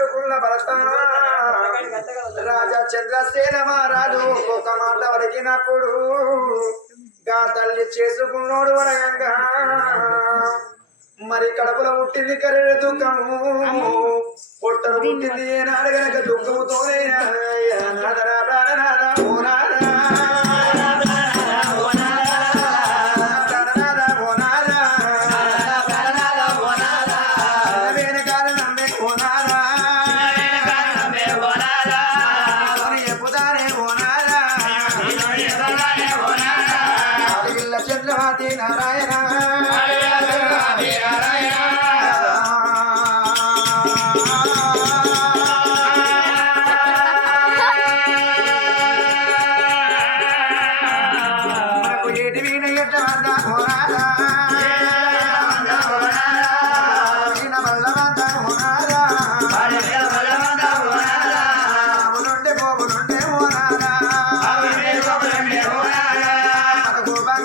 కట్టుకున్న భరత రాజా చంద్రసేన మహారాజు ఒక్కొక్క మాట వలికినప్పుడు గా తల్లి చేసుకున్నోడు వరగంగా మరి కడపలో పుట్టింది కరెడు దుఃఖము. పొట్టలు పుట్టింది ఏనాడు గనక దుఃఖముతోనే నాదరా ప్రాణనాద ఓ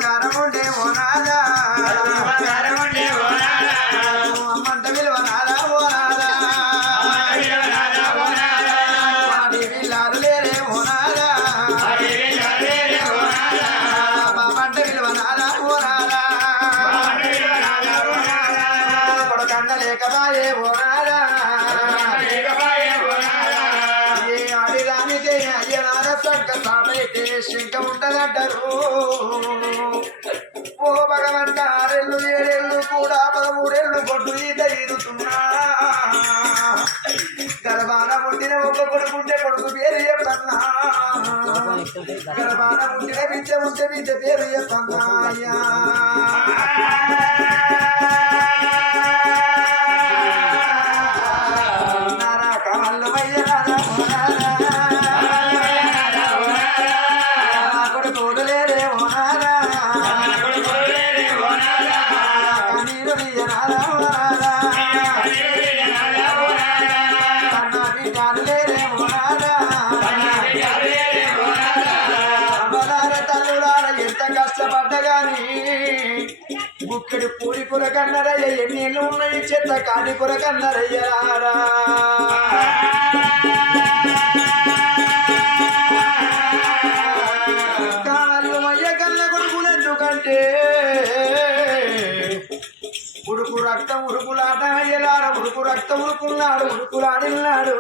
బంగారం ఉండేమో హోరాదా ఈదుతున్నా గర్భాన పుట్టిన ఒక కొడుకుంటే కొడుకు పేరు చెప్పన్నా. గర్భాన పుట్టిన బిడ్డ ఉంటే బిడ్డ పేరు చెప్పన్నా గాని బుక్కెడు పూడి కూర కన్నరయ్య ఎన్ని ఉన్నాయి చెత్త కాడి కూర కన్నరయ్యారా కాళ్ళు అయ్య కన్న కొడుకులు ఎందుకంటే ఉడుకు రక్తం ఉడుకులాట అయ్యలార ఉడుకు రక్తం ఉడుకున్నాడు ఉడుకులాడినాడు.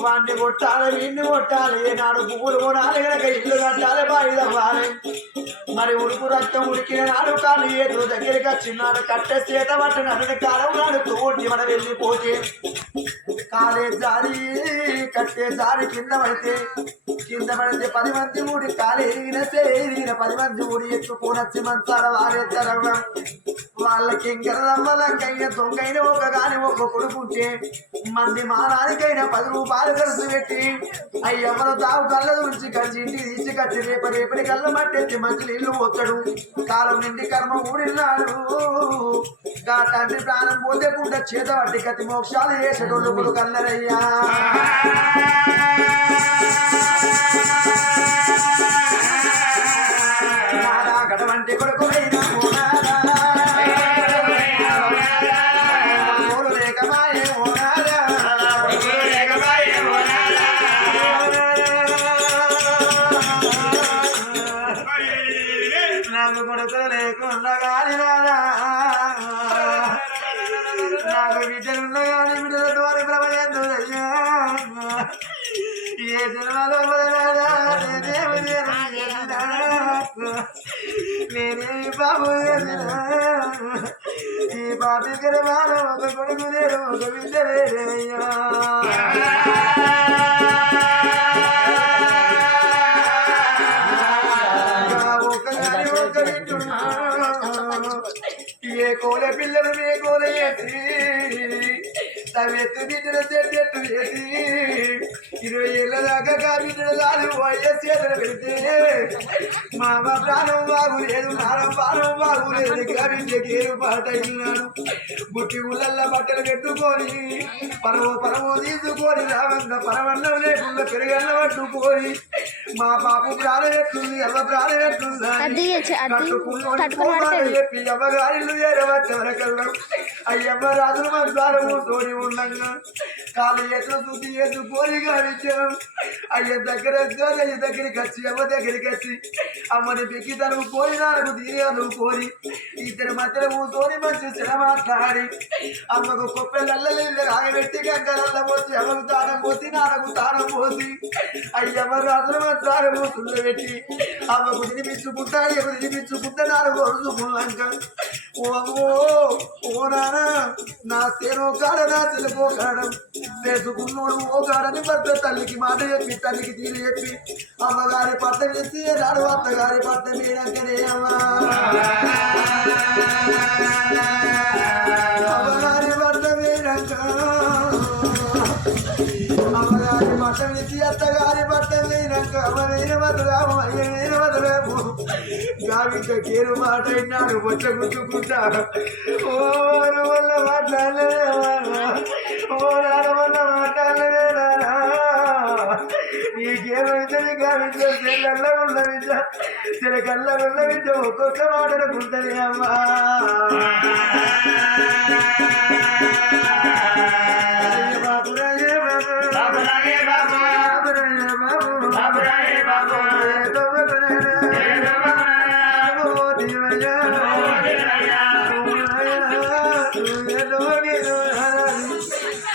వాడిని కొట్టాలి వీడిని కొట్టాలి. నాడు పువ్వులు కొనాలి కనుక ఇల్లు కట్టాలి బాయిద మరి ఉడుకు రక్తం ఉడికిన నాడు కాలు ఏదో దగ్గరికి వచ్చినాడు కట్టె చేత పట్టినాడు కాలం నాడు తోటి మనం వెళ్ళిపోతే. కాలే జారి కట్టే జారి కింద పడితే కింద పడితే పది మంది ఊడి కాలు ఎరిగిన పది మంది ఊడి ఎత్తుకోనచ్చి మంచాల వారేస్తారవ్వ వాళ్ళకి ఇంకరమ్మలంకైనా దొంగైన ఒక గాని ఒక కొడుకుంటే మంది మానానికైనా పది రూపాయలు ఖర్చు పెట్టి అయ్యమ్మను తావు కళ్ళ నుంచి కలిసి ఇంటికి తీసి కట్టి రేప రేపటి కళ్ళ మట్టెత్తి మంచి నీళ్ళు పోతాడు కాలం నిండి కర్మ ఊడిన్నాడు. గా తండ్రి ప్రాణం పోతే పుట్ట చేత పట్టి కతి మోక్షాలు చేసేటోళ్ళు కొడు ఏ జన్మలో బాబు ఈ బాబి గర్భాల ఒక కొడుకు లేడు ఒక బిడ్డ ఏ పిల్లలు మీ కోలే ఎత్తి తవెత్తు బిడ్డల చెట్టు ఎత్తి ఇరవై ఏళ్ళ దాకా కా బిడ్డలు కాదు వయస్సు చేతులు పెడితే మామ ప్రాణం బాగులేదు నారం ప్రాణం బాగులేదు బిడ్డకి ఏరు పాట ఇన్నాడు బుట్టి ఊళ్ళల్లో బట్టలు పెట్టుకొని పరమో పరమో తీసుకొని రావంగ పరమన్నం లేకుండా పెరుగన్న పట్టుకొని మా పాపు ప్రాణం ఎట్లుంది అవ్వ ప్రాణం ఎట్లుందా చెప్పి అమ్మగారిల్లు చేరవచ్చవరకల్లా అయ్యమ్మ రాజుల మందారము తోడి ఉండంగా కాళ్ళు ఎట్లా శుద్ధి చేసుకొని గావించాం అయ్య దగ్గర అయ్య దగ్గరికి వచ్చి అమ్మ దగ్గరికి వచ్చి అమ్మని పెక్కి తను పోయి నాకు కోరి మధ్యలో కూర్చొని మంచి శ్రమ మాట్లాడి. అమ్మకు కుప్పెలల్లి ఆగబెట్టి గంగలల్ల పోసి అమ్మకు తానం పోసి నాన్నకు తానం పోసి. అయ్యమ్మ రాత్రి తానం పోతుండ పెట్టి అమ్మకు తినిపించుకుంటా అయ్యకు తినిపించుకుంటా నాలుగు ఓ అమ్మో ఓ నాన్న నా తేనో కాడ నా తెలుగో కాడ చేసుకున్నోడు ఓ భర్త తల్లికి మాట చెప్పి తల్లికి తీరు చెప్పి అమ్మగారి పట్ట వేసి నాడు అత్తగారి పట్ట మీరంకనే అమ్మా? వేసి అత్తగారి పట్ట మీరంక అమ్మనైన వదలాము అయ్యనైన వదలాము గావిక కేరు మాట విన్నాడు వచ్చ గుర్తుకుంటా ఓ వల్ల మాట్లాడలేవా ఓ నాన్న వల్ల మాట్లాడలేదా నీకేమైతే గావించ చెల్లెల్ల ఉన్న విద్య చిలకల్ల ఉన్న విద్య ఒక్కొక్క మాటనుకుంటది అమ్మా.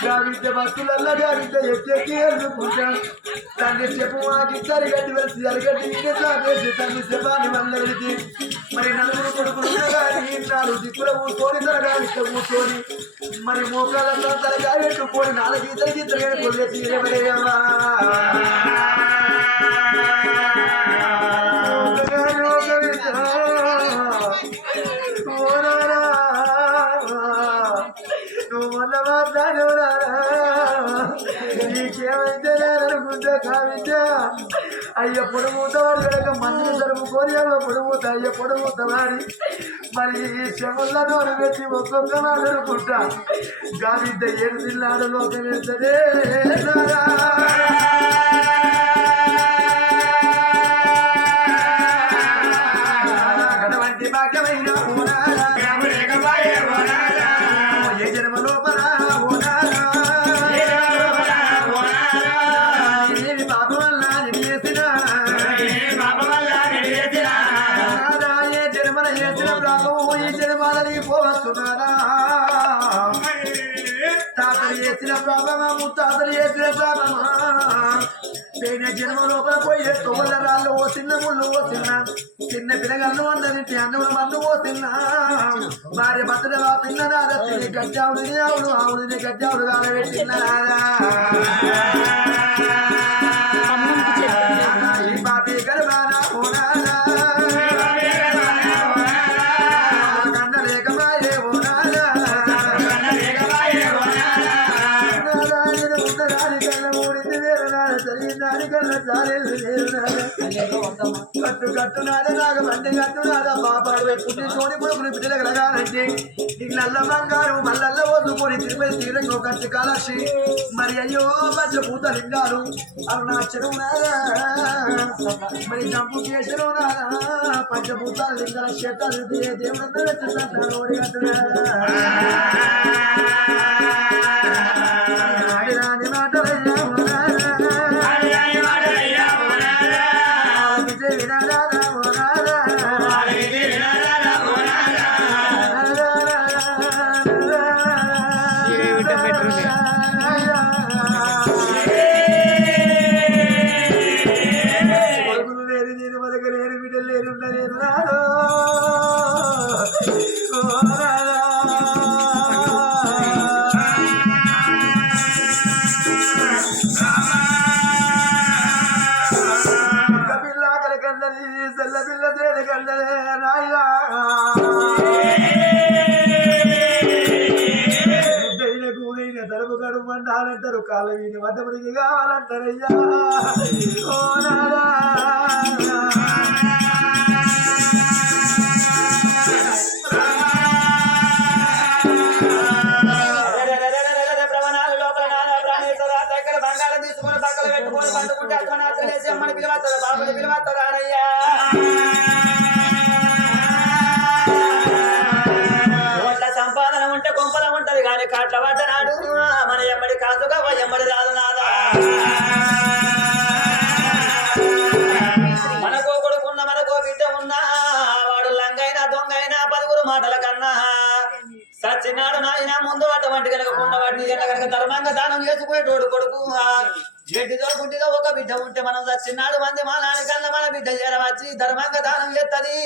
గావిద్య భక్తులల్ల గావిద్య ఎక్కెక్కి ఎదుర్కొంటా తండ్రి చెప్పు మాకి సరిగట్టి వెళ్తే సరిగట్టి సాగేసి తండ్రి శపాన్ని వల్ల వెళితే మరి నలుగురు కొడుకులు కానీ నాలుగు దిక్కుల కూర్చొని తరగాలి కూర్చొని మరి మోకాళ్ళ తరగా పెట్టుకొని నాలుగు ఇద్దరికి ఇద్దరు కొల్లేసి ఎవరేయమ్మా అయ్య పొడుగుతాడు కనుక మందులు జరుపుకొని కోరియాలో పొడుగుతా అయ్య పొడుగుతావాడి మరి ఈ శవల్లో పెట్టి ఒక్కొక్క నాడు అనుకుంటా గావిద్ద ఏడు జిల్లాడు లోకం వెళ్తదే చేసిన పాపమా ముత్తాతలు చేసిన పాపమా నేను జన్మ లోపల పోయి తొవ్వల రాళ్ళు ఓ చిన్న ముళ్ళు ఓ చిన్న. చిన్న పిల్లగన్ను అందరింటి అన్నం మన్ను ఓ చిన్న. భార్య భర్తలు ఆ పిల్ల నాదా తిని గజ్జావుడిని ఆవుడు ఆవుడిని గజ్జావుడు కాలబెట్టినారా కట్టు కట్టు నాదే నాగ బండి కట్టు నాదా పాపాడు పెట్టుకుని తోని కొడుకుని బంగారు మల్లల్ల వదుకొని తిరుపతి తీరంగో కట్టి కాలాక్షి మరి అయ్యో పచ్చ పూత లింగాలు అరుణాచలం మరి జంపు చేసడం నాదా. పంచభూతాల లింగాల క్షేత్రాలు దేవుడు వెతుకుంటాడు ఆకలి కన్నది సెల్ల పిల్ల తేనె కన్నదే నాయనా ముద్దైన తలుపు కడుపు అంటారంటారు కాళ్ళ వీని వద్దముడికి కావాలంటారయ్యా ఓ పెట్టుకొని పండుకుంటే వేసి అమ్మని పిలవస్తారు బాబుని పిలవస్తారు అనయ్యా కనుక వాడిని ఎట్లా కనుక ధర్మంగా దానం చేసుకునేటోడు కొడుకు ఎడ్డిదో గుడ్డిగా ఒక బిడ్డ ఉంటే మనం సచ్చినాడు మంది మా నాన్నకన్నా మన బిడ్డ చేరవచ్చి ధర్మంగా దానం చేస్తుంది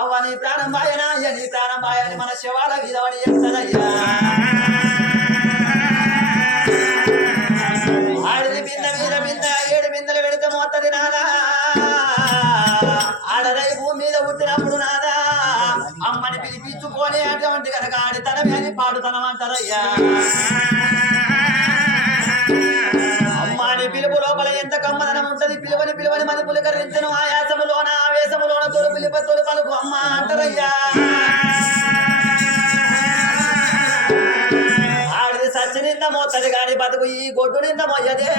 అవ్వ నీ ప్రాణం బాయనా నీ ప్రాణం బాయని మన శివాల వీధవని చెప్తాదయ్యా ఆడిది బింద మీద బింద ఏడు బిందెలు పెడితే మోత్తది నాదా. ఆడదై భూమి మీద పుట్టినప్పుడు నాదా. అమ్మని పిలిపించుకొని అటువంటి కనుక ఆడితనం అని పాడుతనం అంటారయ్యా పిలువని మన పులకరించను ఆయాసములోన ఆవేశములోన తొలి పిలిప తొలి పలుకు. అమ్మ అంటారయ్యా. ఆడిది సచ్చి నింద మోత్తది గాని బతుకు ఈ గొడ్డు నింద మొయ్యదే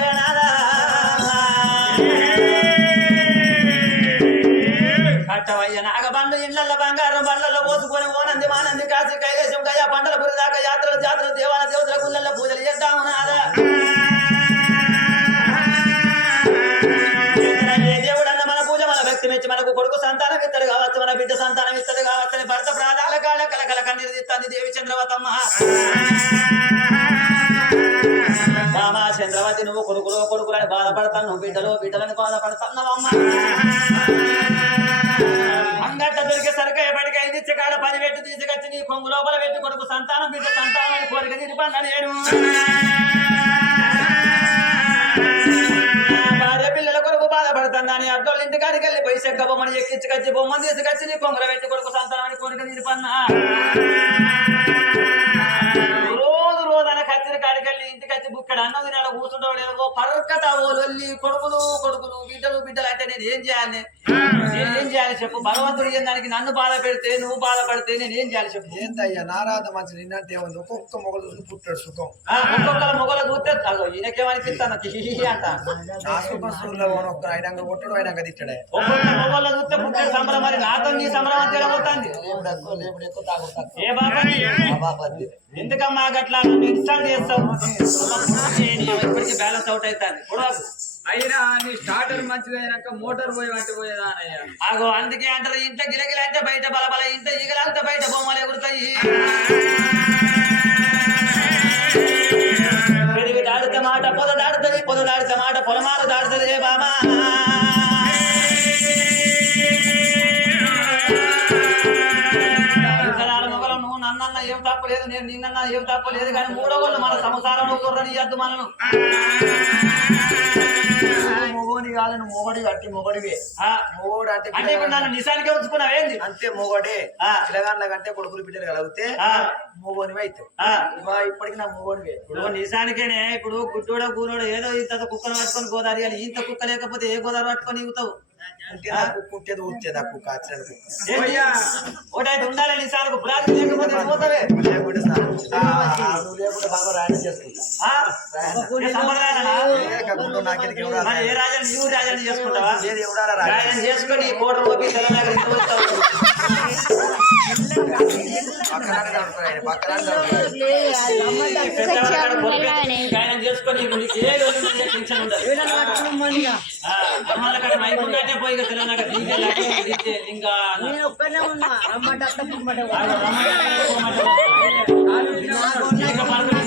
కట్టవయ్య నాగబండు ఇళ్ళ బంగారం బండ్లలో పోసుకొని ఓనంది మానంది కాసి కైలేశం కయ్యా పంటల పురి దాకా యాత్రలు జాతరలు దేవాల దేవతల గుళ్ళల్లో పూజలు చేద్దాము సంతానం ఇస్తాడు కావచ్చు భర్త ప్రాణాల కాళ్ళ కలకల కన్నీరు తీస్తుంది దేవి చంద్రవతమ్మ. రామా చంద్రవతి నువ్వు కొడుకులో కొడుకులని బాధపడతాను బిడ్డలో బిడ్డలని బాధపడుతున్నావమ్మ. అంగట్ట దొరికే సరిగ్గా బడికి ఐదు ఇచ్చే కాడ పని పెట్టి తీసుకొచ్చి నీ కొంగు లోపల పెట్టి కొడుకు సంతానం బిడ్డ సంతానం అని కోరిక నిలిపన్న నేను? బాధపడుతుందని అడ్డోళ్ళ ఇంటికాడికి వెళ్ళి పోయి చెక్క బొమ్మని ఎక్కించుకొచ్చి బొమ్మని తీసుకొచ్చి నీ కొంగర పెట్టి కొడుకు సంతానం అని కోరిక నిలిపన్నా వెళ్ళి ఇంటికి వచ్చి బుక్కడ అన్నం తినాల కూర్చుంటావు లేదో పరకట ఓ లొల్లి కొడుకులు కొడుకులు బిడ్డలు బిడ్డలు అంటే నేను ఏం చేయాలి? నేను ఏం చేయాలి చెప్పు? భగవంతుడు ఏం దానికి నన్ను బాధ పెడితే నువ్వు బాధపడితే నేను ఏం చేయాలి చెప్పు? ఏందయ్యా నారాధ మంచి నిన్నట్టే ఉంది ఒక్కొక్క మొగలు చూసి పుట్టాడు సుఖం. ఆ, ఒక్కొక్కరు మొగల చూస్తే ఈయనకేమనిపిస్తాను అంట. నా సుఖం సూర్యులో ఒక్క ఆయనంగా కొట్టడు ఆయనంగా తిట్టడే. ఒక్కొక్క మొగల చూస్తే పుట్టే సంబరం మరి నాతో నీ సంబరం అంతే పోతుంది? ఏ బాబా? ఎందుకమ్మా గట్లా? నువ్వు ఇన్స్టాల్ చేస్తావు. ఇప్పటికీ బ్యాలెన్స్ అవుట్ అవుతుంది పొడవకు. అయినా నీ స్టార్టర్ మంచిదైనాక మోటార్ పోయి వంటి పోయేదా అనయ్య ఆగో అందుకే అంటారు ఇంత గిలగిల అంటే బయట బలబల ఇంత ఈగలంటే బయట బొమ్మలు ఎగురుతాయి పెరిగి దాడితే మాట పొద దాడుతుంది పొద దాడితే మాట పొలమాల దాడుతుంది ఏ బామా. తప్పలేదు నేను నిన్నన్న ఏం తప్పలేదు కానీ మూడో వాళ్ళు మన సంసారంలో ఇయ్యద్దు మనను. మొగోని కాదు నువ్వు మొగడి అట్టి మొగడివే. ఆ, మొగోడు అంటే అంటే ఇప్పుడు నన్ను నిశానికే ఉంచుకున్నావేంది అంతే మొగడే. పిల్లగాళ్ళ కంటే కొడుకులు బిడ్డలు కలిగితే. మొగోనివే ఇవా ఇప్పటికి నా మొగోనివే. ఇప్పుడు నిశానికేనే ఇప్పుడు గుడ్డోడ కూనోడు ఏదో ఇంత కుక్కను పట్టుకొని గోదావరి ఇంత కుక్క లేకపోతే ఏ గోదావరి పట్టుకొని ఇగుతావు? ఉంటేది ఉంటేది ఆ? కుక్క ఒకటైతే ఉండాలి నిశాలకు పురాతి లేకపోతే పోతావే? మరి ఏ రాజాని నీవు రాజాని చేసుకుంటావా? రాజాని? చేసుకొని రూపీ తెలంగాణ పక్కన దొరుకుతాయి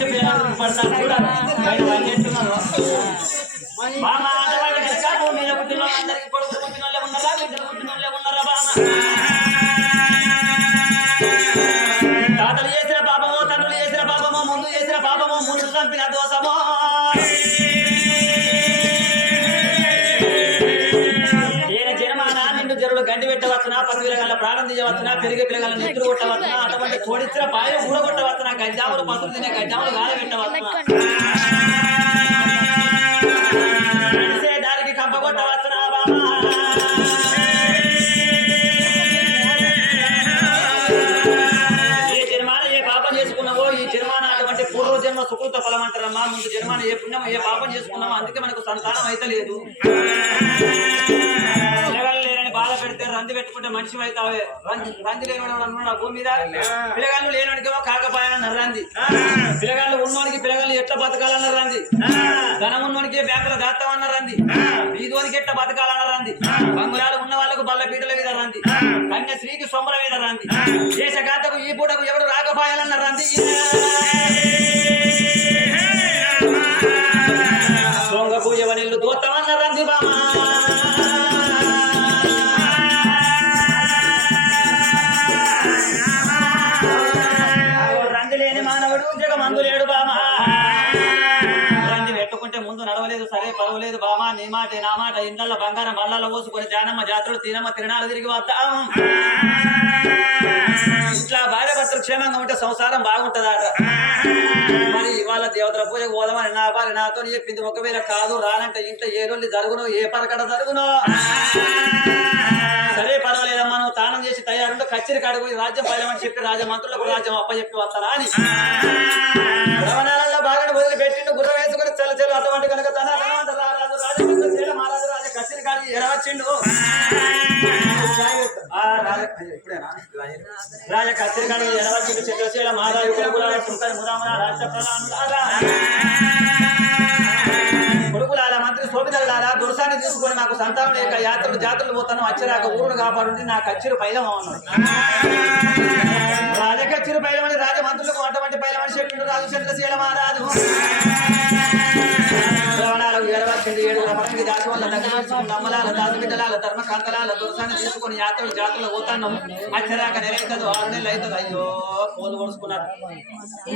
పెద్దవాళ్ళ పిల్లగాళ్ళ నెత్తులు కొట్టవచ్చునా అటువంటి తోడిచ్చిన పాయ కూడా కొట్టవచ్చునా గడ్డాములు పసులు తినే గడ్డాములు గాలి పెట్టవచ్చునా నడిసే దారికి కంప కొట్టవచ్చునా బామా ఏ జన్మాన ఏ పాపం చేసుకున్నావో ఈ జన్మాన అటువంటి పూర్వ జన్మ సుకృత ఫలం అంటారమ్మా. ముందు జన్మాన ఏ పుణ్యం ఏ పాపం చేసుకున్నామో అందుకే మనకు సంతానం అయితే లేదు. రంది పెట్టుకుంటే మనిషి అవుతావే రంది రంది లేనివాడు అన్నాడు ఆ భూమి మీద పిల్లగాళ్ళు లేనివాడికేమో కాకపాయాలన్నారు రంది పిల్లగాళ్ళు ఉన్నవాడికి పిల్లగాళ్ళు ఎట్లా బతకాలన్నారు రంది ధనం ఉన్నవాడికి బ్యాంకులో దాస్తామన్నారు రంది వీధోనికి ఎట్లా బతకాలన్నారు రంది బంగుళాలు ఉన్న వాళ్ళకు బల్ల పీటల మీద రంది కన్య స్త్రీకి సొమ్మల మీద రంది దేశగాతకు ఈ పూటకు ఎవరు రాకపాయాలన్నారు రంది సొంగ పూజ నీళ్ళు దూతమన్నారు రంది బామా ఇండ్ల బంగారం బల్లాల పోసుకొని జానమ్మ జాతరలు తినమ్మ తిరణాలు తిరిగి వద్దాం? ఇట్లా భార్య భర్తలు క్షేమంగా ఉంటే సంసారం బాగుంటుందట. మరి ఇవాళ దేవతల పూజకు పోదామని నా భార్య నాతో చెప్పింది ఒకవేళ కాదు రానంటే ఇంట్లో ఏ రోజు జరుగునో ఏ పరకడ జరుగునో. సరే పర్వాలేదమ్మా నువ్వు తానం చేసి తయారుంటే కచ్చిరి కాడికి పోయి రాజ్యం పైలమని చెప్పి రాజమంత్రులకు రాజ్యం అప్ప చెప్పి వస్తారా అని. రమణాలలో బాగా వదిలిపెట్టిండు గుర్రం వేసుకుని చల్ల చల్ల అటువంటి కనుక ఎడవచ్చిండు రాజ ఇప్పుడేనా ఎడవచ్చిండు చంద్రశీల మహారాజు కొడుకులారా సుంకరి మురామరా రాజ్య ప్రధానులారా మంత్రి శోభితలారా దుర్సాన్ని తీసుకొని నాకు సంతానం యొక్క యాత్రలు జాతరలు పోతాను. అచ్చరాక ఊరును కాపాడుండి నా కచ్చిరు పైలం అన్నాడు. రాజకచ్చిరు పైలమని రాజమంత్రులకు అటువంటి పైలమని చెప్పిండు రాజు చంద్రశీల మహారాజు. నమ్మలాల దాచిబిడ్డలాల ధర్మకాంతలాల దుర్సాన్ని తీసుకుని యాత్రలు జాతరలు పోతాను అచ్చరాక నెలవుతుంది ఆరు నెలలు అవుతుంది అయ్యో పోలు కొడుచుకున్నారు.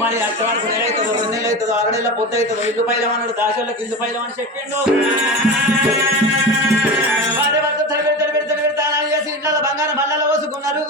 మరి అచ్చవారికి నెల అవుతుంది రెండు నెలలు అవుతుంది ఆరు నెలల పొద్దు అవుతుంది ఇల్లు పైలం అన్నాడు దాశోళ్ళకి ఇల్లు పైలం అని చెప్పిండు. భార్య భర్త తడిపెడి తడిపెడి తడిపెడి తానాలు చేసి ఇంట్లో బంగారం బల్లలో పోసుకున్నారు.